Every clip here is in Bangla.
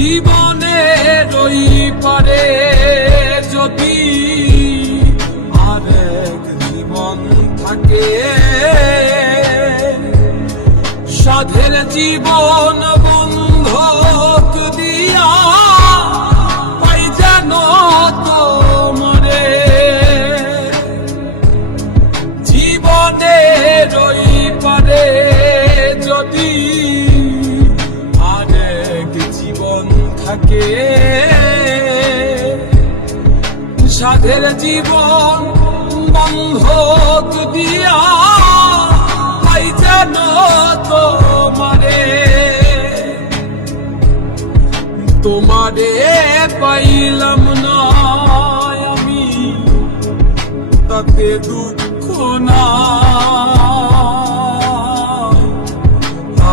জীবনের ওই পারে যদি আরেক জীবন থাকে, সাধের জীবন বন্ধক দিয়া পাই যেন তোমারে। জীবনের ওই পারে যদি আরেক জীবন থাকে, সাধের জীবন বন্ধক দিয়া পাই যেন তোমারে। তোমারে পাইলাম না আমি, তাতে দুঃখ না।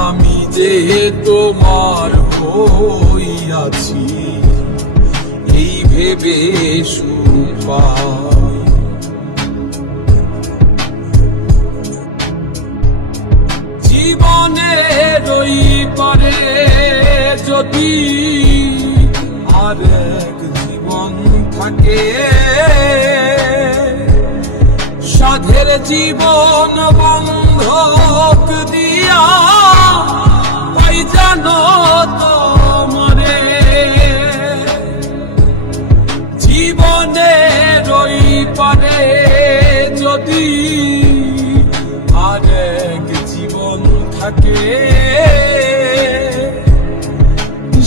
আমি যে তোমার হইয়াছি এই ভেবে সুখ পাই। জীবনের ওই পারে যদি আরেক জীবন থাকে, সাধের জীবন বন্ধক দিয়া পাই যেন তোমারে। জীবনের ওই পারে যদি আরেক জীবন থাকে,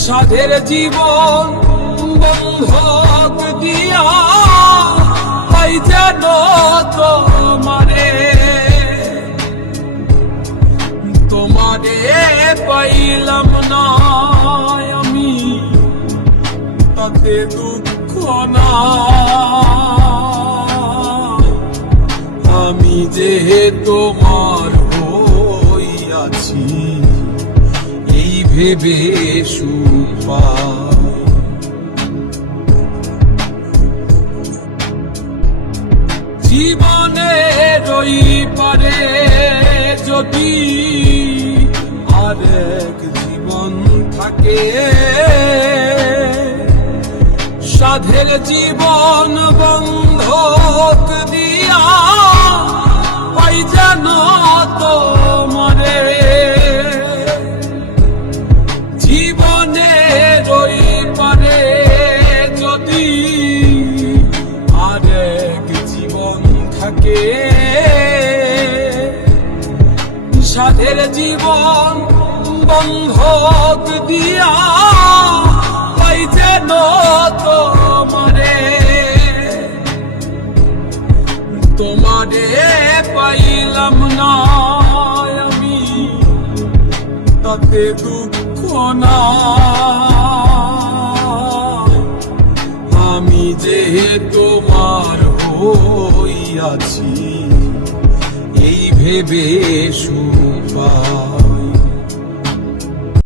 সাধের জীবন বন্ধক দিয়া পাই যেন তোমারে। তোমারে পাইলাম না আমি, তাতে দুঃখ না। আমি যে তোমার হইয়াছি এই ভেবে সুখ পাই। জীবনের ওই পারে যদি আরেক জীবন থাকে, সাধের জীবন বন্ধক দিয়া পাই যেন তোমারে। জীবনের ওই পারে যদি আরেক জীবন থাকে, সাধের জীবন বন্ধক দিয়া পাই যেন তোমারে। তোমারে পাইলাম না আমি, তাতে দুঃখ না। আমি যে তোমার হইয়াছি এই ভেবে সুখ পাই।